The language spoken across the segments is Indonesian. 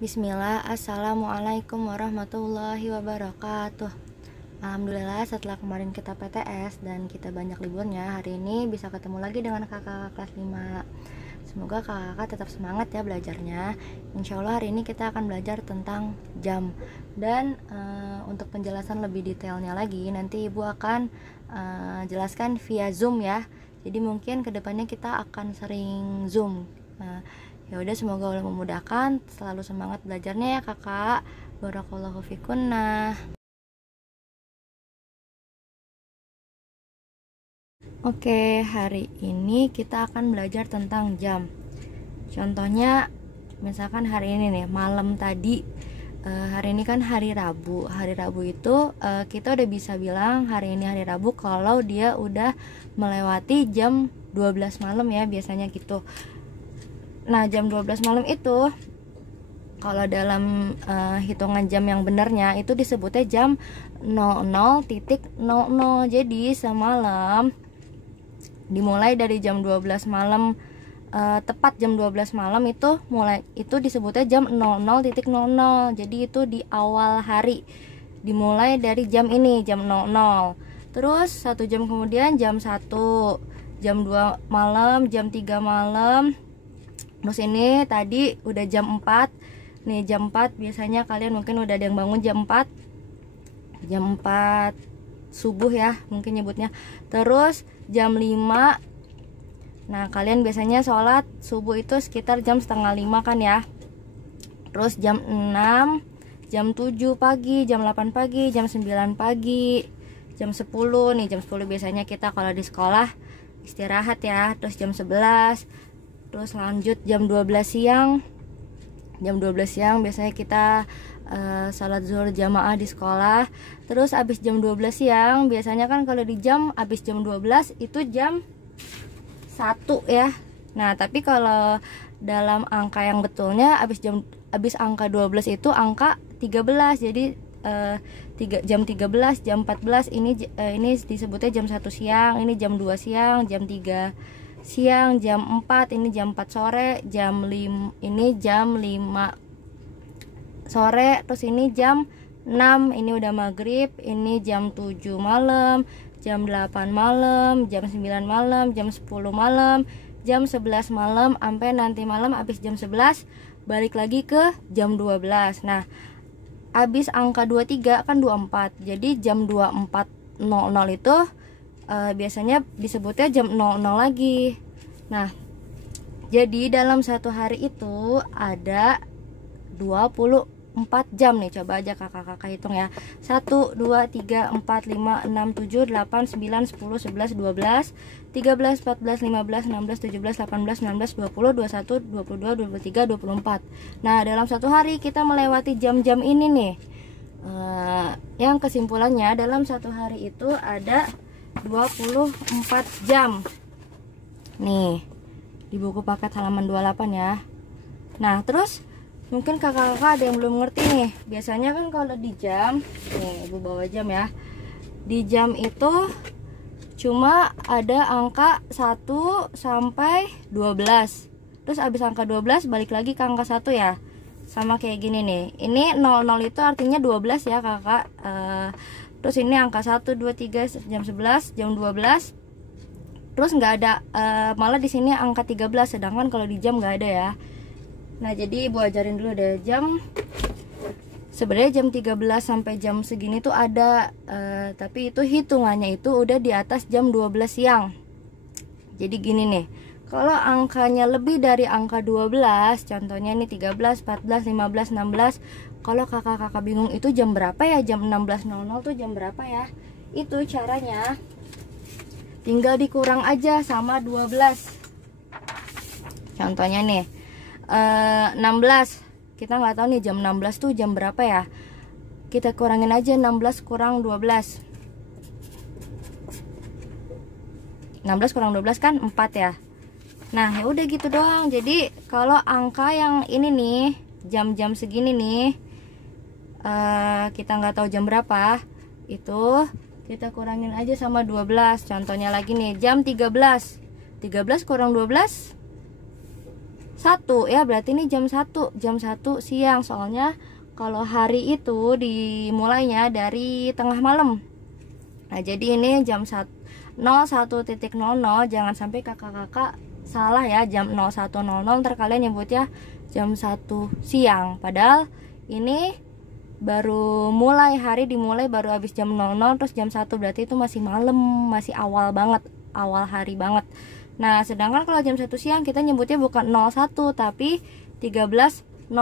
Bismillah, Assalamualaikum warahmatullahi wabarakatuh. Alhamdulillah setelah kemarin kita PTS dan kita banyak liburnya, hari ini bisa ketemu lagi dengan kakak kelas 5. Semoga kakak tetap semangat ya belajarnya. Insya Allah hari ini kita akan belajar tentang jam. Dan untuk penjelasan lebih detailnya lagi, nanti ibu akan jelaskan via Zoom ya. Jadi mungkin kedepannya kita akan sering Zoom. Ya udah, semoga Allah memudahkan, selalu semangat belajarnya ya kakak. Barakallahu fikunna. Oke, hari ini kita akan belajar tentang jam. Contohnya misalkan hari ini nih, malam tadi, hari ini kan hari Rabu. Hari Rabu itu kita udah bisa bilang hari ini hari Rabu kalau dia udah melewati jam 12 malam ya, biasanya gitu. Nah, jam 12 malam itu kalau dalam hitungan jam yang benarnya itu disebutnya jam 00.00. Jadi semalam dimulai dari jam 12 malam, tepat jam 12 malam itu disebutnya jam 00.00. Jadi itu di awal hari, dimulai dari jam ini, jam 00. Terus 1 jam kemudian jam 1, jam 2 malam, jam 3 malam. Terus ini tadi udah jam 4. Nih jam 4 biasanya kalian mungkin udah ada yang bangun jam 4. Jam 4 subuh ya mungkin nyebutnya. Terus jam 5. Nah, kalian biasanya sholat subuh itu sekitar jam setengah 5 kan ya. Terus jam 6, jam 7 pagi, jam 8 pagi, jam 9 pagi, jam 10. Nih jam 10 biasanya kita kalau di sekolah istirahat ya. Terus jam 11. Terus lanjut jam 12 siang. Jam 12 siang biasanya kita salat zuhur jamaah di sekolah. Terus abis jam 12 siang biasanya kan kalau di jam abis jam 12 itu jam 1 ya. Nah, tapi kalau dalam angka yang betulnya abis angka 12 itu angka 13. Jadi jam 13, jam 14 ini disebutnya jam 1 siang, ini jam 2 siang, jam 3 siang, jam 4 ini jam 4 sore, jam 5 ini jam 5 sore, terus ini jam 6 ini udah maghrib, ini jam 7 malam, jam 8 malam, jam 9 malam, jam 10 malam, jam 11 malam, sampai nanti malam habis jam 11 balik lagi ke jam 12. Nah, habis angka 23 kan 24. Jadi jam 24.00 itu biasanya disebutnya jam 00 lagi. Nah, jadi dalam satu hari itu ada 24 jam nih. Coba aja kakak-kakak hitung ya. 1, 2, 3, 4, 5, 6, 7, 8, 9, 10, 11, 12, 13, 14, 15, 16, 17, 18, 19, 20, 21, 22, 23, 24. Nah, dalam satu hari kita melewati jam-jam ini nih. Yang kesimpulannya dalam satu hari itu ada 24 jam. Nih, di buku paket halaman 28 ya. Nah, terus mungkin kakak-kakak ada yang belum ngerti nih. Biasanya kan kalau di jam, nih ibu bawa jam ya. Di jam itu cuma ada angka 1 sampai 12. Terus abis angka 12 balik lagi ke angka 1 ya. Sama kayak gini nih. Ini 00 itu artinya 12 ya kakak. Terus ini angka 1, 2, 3, jam 11, jam 12. Terus nggak ada, malah di sini angka 13, sedangkan kalau di jam nggak ada ya. Nah, jadi ibu ajarin dulu deh jam. Sebenarnya jam 13 sampai jam segini tuh ada, tapi itu hitungannya itu udah di atas jam 12 siang. Jadi gini nih, kalau angkanya lebih dari angka 12, contohnya nih 13, 14, 15, 16. Kalau kakak-kakak bingung itu jam berapa ya, jam 16.00 tuh jam berapa ya? Itu caranya tinggal dikurang aja sama 12. Contohnya nih 16. Kita nggak tahu nih jam 16 tuh jam berapa ya. Kita kurangin aja 16 kurang 12. 16 kurang 12 kan 4 ya. Nah, ya udah gitu doang. Jadi kalau angka yang ini nih, jam-jam segini nih, kita nggak tahu jam berapa, itu kita kurangin aja sama 12. Contohnya lagi nih, jam 13. 13 kurang 12 1 ya, berarti ini jam 1 siang. Soalnya kalau hari itu dimulainya dari tengah malam. Nah, jadi ini jam 01.00. Jangan sampai kakak-kakak salah ya, jam 01.00 ntar kalian nyebutnya jam 1 siang. Padahal ini baru mulai, hari dimulai baru habis jam 00 terus jam 1, berarti itu masih malam, masih awal banget, awal hari banget. Nah, sedangkan kalau jam 1 siang kita nyebutnya bukan 01 tapi 13.00.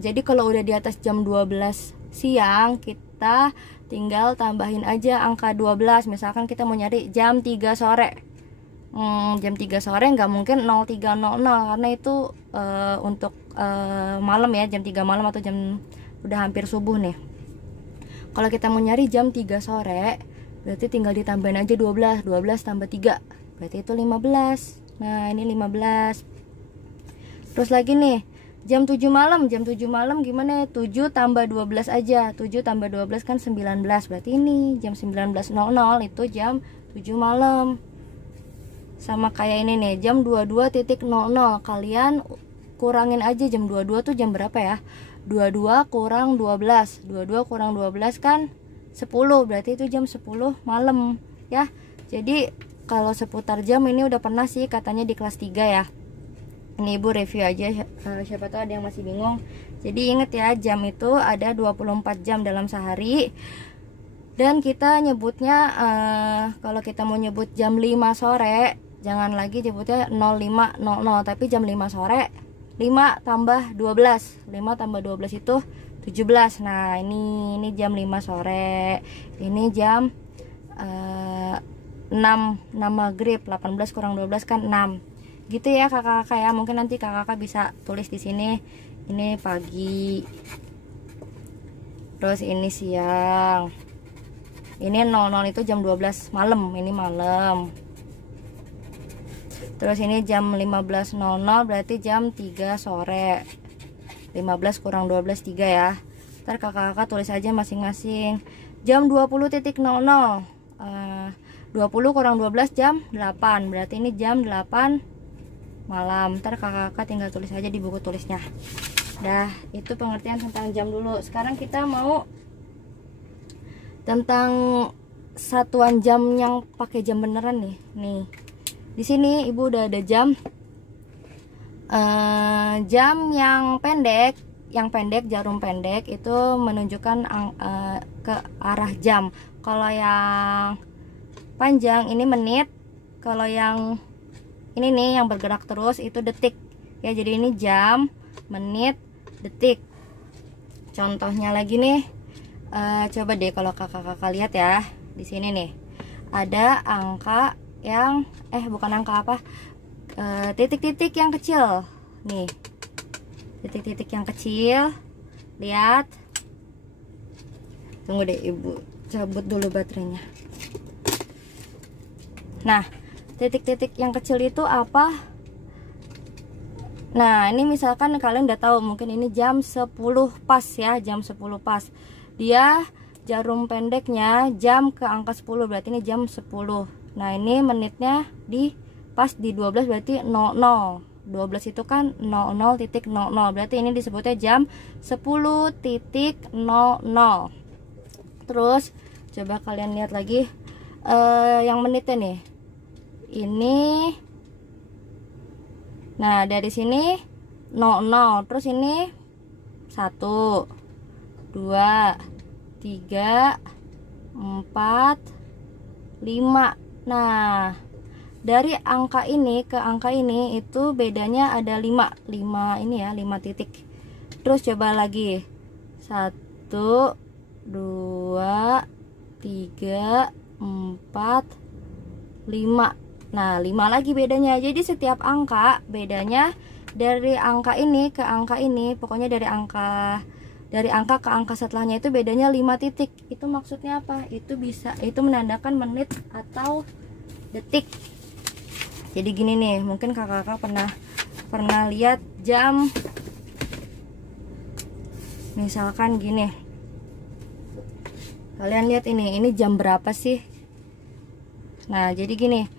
Jadi kalau udah di atas jam 12 siang kita tinggal tambahin aja angka 12. Misalkan kita mau nyari jam 3 sore. Jam 3 sore nggak mungkin 03.00 karena itu untuk malam ya, jam 3 malam atau jam udah hampir subuh nih. Kalau kita mau nyari jam 3 sore berarti tinggal ditambahin aja 12 tambah 3 berarti itu 15. Nah, ini 15. Terus lagi nih, jam 7 malam. Jam 7 malam gimana? 7 tambah 12 aja. 7 tambah 12 kan 19. Berarti ini jam 19.00 itu jam 7 malam. Sama kayak ini nih, jam 22.00. Kalian kurangin aja jam 22 tuh jam berapa ya? 22 kurang 12. 22 kurang 12 kan 10. Berarti itu jam 10 malam ya. Jadi kalau seputar jam ini udah pernah sih katanya di kelas 3 ya. Ini ibu review aja, siapa tahu ada yang masih bingung. Jadi inget ya, jam itu ada 24 jam dalam sehari. Dan kita nyebutnya kalau kita mau nyebut jam 5 sore jangan lagi nyebutnya 05.00 tapi jam 5 sore 5 tambah 12. 5 tambah 12 itu 17. Nah, ini jam 5 sore. Ini jam 6 maghrib. 18 kurang 12 kan 6. Gitu ya kakak-kakak ya. Mungkin nanti kakak-kakak bisa tulis di sini. Ini pagi. Terus ini siang. Ini 00 itu jam 12 malam. Ini malam. Terus ini jam 15.00 berarti jam 3 sore. 15 kurang 12 3 ya. Ntar kakak-kakak tulis aja masing-masing. Jam 20.00 20 kurang 12 jam 8. Berarti ini jam 8 malam. Ntar kakak-kakak tinggal tulis aja di buku tulisnya. Dah, itu pengertian tentang jam dulu. Sekarang kita mau tentang satuan jam yang pakai jam beneran nih. Nih. Di sini ibu udah ada jam. Jam yang pendek, jarum pendek itu menunjukkan ke arah jam. Kalau yang panjang ini menit. Kalau yang ini nih yang bergerak terus itu detik. Ya, jadi ini jam, menit, detik. Contohnya lagi nih, coba deh kalau kakak-kakak lihat ya, di sini nih ada angka yang bukan angka apa, titik-titik yang kecil nih, titik-titik yang kecil. Lihat, tunggu deh ibu cabut dulu baterainya. Nah, titik-titik yang kecil itu apa? Nah, ini misalkan kalian udah tahu, mungkin ini jam 10 pas ya, jam 10 pas. Dia jarum pendeknya jam ke angka 10, berarti ini jam 10. Nah, ini menitnya di pas di 12 berarti 00. 12 itu kan 00.00, berarti ini disebutnya jam 10.00. Terus coba kalian lihat lagi yang menitnya nih. Ini, nah dari sini 00, terus ini 1 2 3 4 5. Nah, dari angka ini ke angka ini itu bedanya ada 5 ini ya, 5 titik. Terus coba lagi 1 2 3 4 5. Nah, 5 lagi bedanya. Jadi setiap angka bedanya dari angka ini ke angka ini, pokoknya dari angka ke angka setelahnya itu bedanya 5 titik. Itu maksudnya apa? Itu menandakan menit atau detik. Jadi gini nih, mungkin kakak-kakak pernah lihat jam, misalkan gini. Kalian lihat ini jam berapa sih? Nah, jadi gini.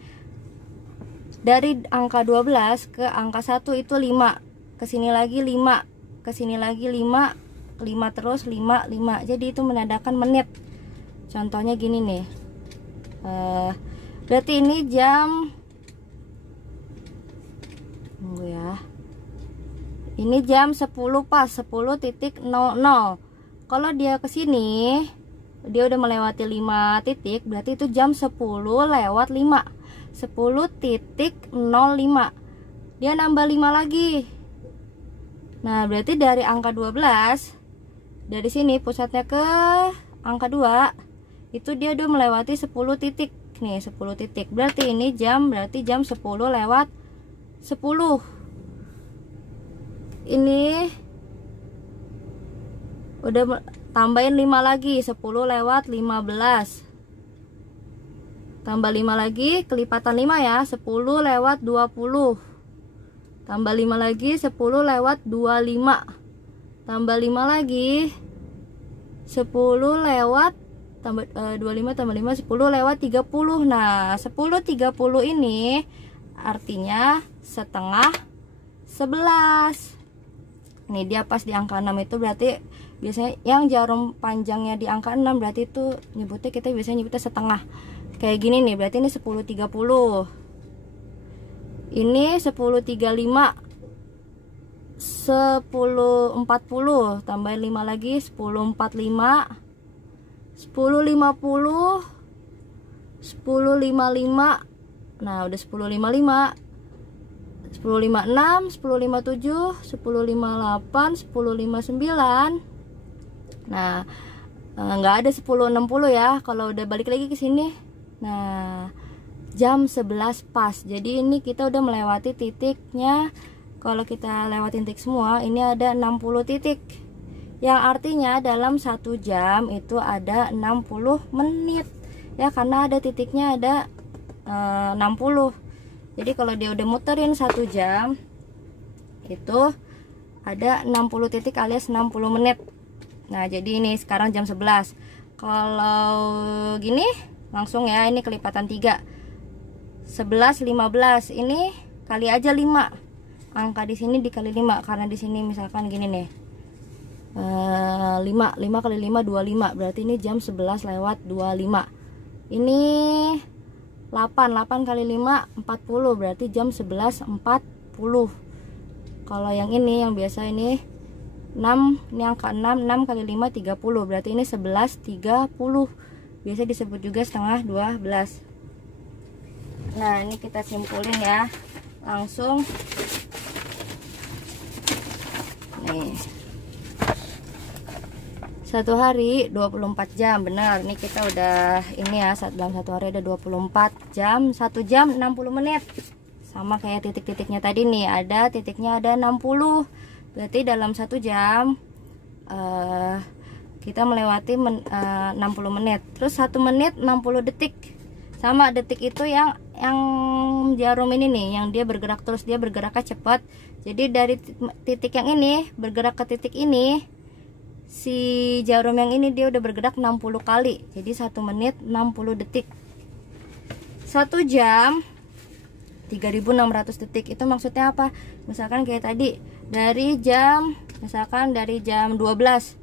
Dari angka 12 ke angka 1 itu 5, kesini lagi 5, kesini lagi 5, 5 terus 5, 5. Jadi itu menandakan menit. Contohnya gini nih, berarti ini jam, tunggu ya, ini jam 10 pas, 10.00. Kalau dia kesini, dia udah melewati 5 titik, berarti itu jam 10 lewat 5, 10.05. Dia nambah 5 lagi. Nah, berarti dari angka 12, dari sini pusatnya ke angka 2, itu dia udah melewati 10 titik. Nih, 10 titik. Berarti ini jam, berarti jam 10 lewat 10. Ini udah tambahin 5 lagi, 10 lewat 15. Tambah 5 lagi, kelipatan 5 ya, 10 lewat 20. Tambah 5 lagi, 10 lewat 25. Tambah 5 lagi, 10 lewat tambah 25 tambah 5, 10 lewat 30. Nah, 10.30 ini artinya setengah 11. Ini dia pas di angka 6 itu berarti biasanya yang jarum panjangnya di angka 6, berarti itu nyebutnya, kita biasanya nyebutnya setengah. Kayak gini nih, berarti ini 10.30. Ini 10.35, 10.40, tambahin 5 lagi, 10.45, 10.50, 10.55. Nah, udah 10.55, 10.56, 10.57, 10.58, 10.59. Nah, nggak ada 10.60 ya kalau udah balik lagi ke sini. Nah, jam 11 pas. Jadi ini kita udah melewati titiknya. Kalau kita lewatin titik semua, ini ada 60 titik. Yang artinya dalam 1 jam itu ada 60 menit. Ya, karena ada titiknya ada 60. Jadi kalau dia udah muterin 1 jam, itu ada 60 titik alias 60 menit. Nah, jadi ini sekarang jam 11. Kalau gini langsung ya, ini kelipatan 3. 11, 15. Ini kali aja 5. Angka di sini dikali 5, karena di sini misalkan gini nih. 5 kali 5 25. Berarti ini jam 11 lewat 25. Ini 8 kali 5 40. Berarti jam 11.40. Kalau yang ini yang biasa ini 6, ini angka 6 kali 5 30. Berarti ini 11.30. Biasa disebut juga setengah 12. Nah, ini kita simpulin ya. Langsung nih, 1 hari 24 jam. Benar, ini kita udah ini ya, dalam 1 hari ada 24 jam. 1 jam 60 menit. Sama kayak titik-titiknya tadi nih, ada titiknya ada 60. Berarti dalam 1 jam kita melewati 60 menit. Terus 1 menit 60 detik. Sama detik itu yang jarum ini nih, yang dia bergerak terus, dia bergeraknya cepat. Jadi dari titik yang ini bergerak ke titik ini, si jarum yang ini dia udah bergerak 60 kali. Jadi 1 menit 60 detik. 1 jam 3600 detik. Itu maksudnya apa? Misalkan kayak tadi, dari jam 12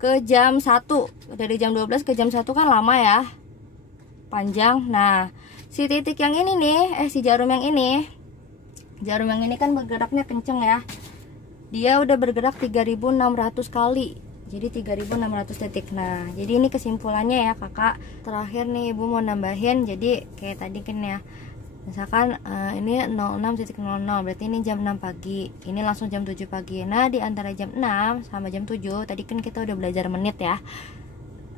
ke jam 1. Dari jam 12 ke jam 1 kan lama ya, panjang. Nah, si titik yang ini nih, si jarum yang ini kan bergeraknya kenceng ya. Dia udah bergerak 3600 kali. Jadi 3600 detik. Nah, jadi ini kesimpulannya ya kakak. Terakhir nih ibu mau nambahin. Jadi kayak tadi kan ya, misalkan ini 06.00, berarti ini jam 6 pagi. Ini langsung jam 7 pagi. Nah, di antara jam 6 sama jam 7, tadi kan kita udah belajar menit ya.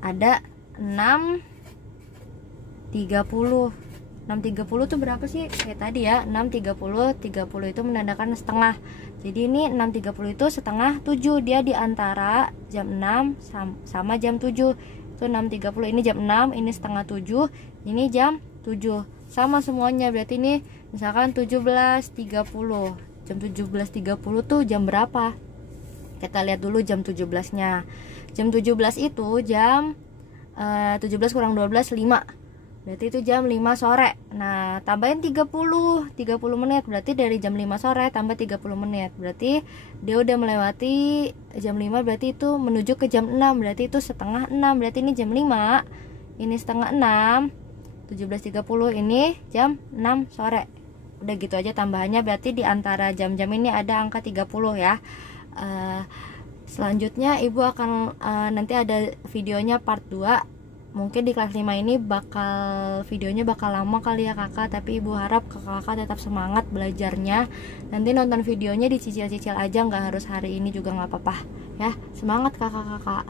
Ada 6.30. 6.30 tuh berapa sih? Kayak tadi ya, 6.30, 30 itu menandakan setengah. Jadi ini 6.30 itu setengah 7. Dia di antara jam 6 sama jam 7. Itu 6.30, ini jam 6, ini setengah 7, ini jam 7. Sama semuanya, berarti ini misalkan 17.30. Jam 17.30 tuh jam berapa? Kita lihat dulu jam 17-nya. Jam 17 itu jam 17 kurang 12, 5. berarti itu jam 5 sore. Nah, tambahin 30 menit, berarti dari jam 5 sore tambah 30 menit. Berarti dia udah melewati jam 5, berarti itu menuju ke jam 6, berarti itu setengah 6. Berarti ini jam 5, ini setengah 6, 17.30, ini jam 6 sore. Udah gitu aja tambahannya, berarti di antara jam-jam ini ada angka 30 ya. Selanjutnya Ibu akan nanti ada videonya part 2. Mungkin di kelas 5 ini videonya bakal lama kali ya kakak, tapi Ibu harap kakak tetap semangat belajarnya. Nanti nonton videonya dicicil-cicil aja, nggak harus hari ini juga nggak apa-apa ya. Semangat kakak-kakak.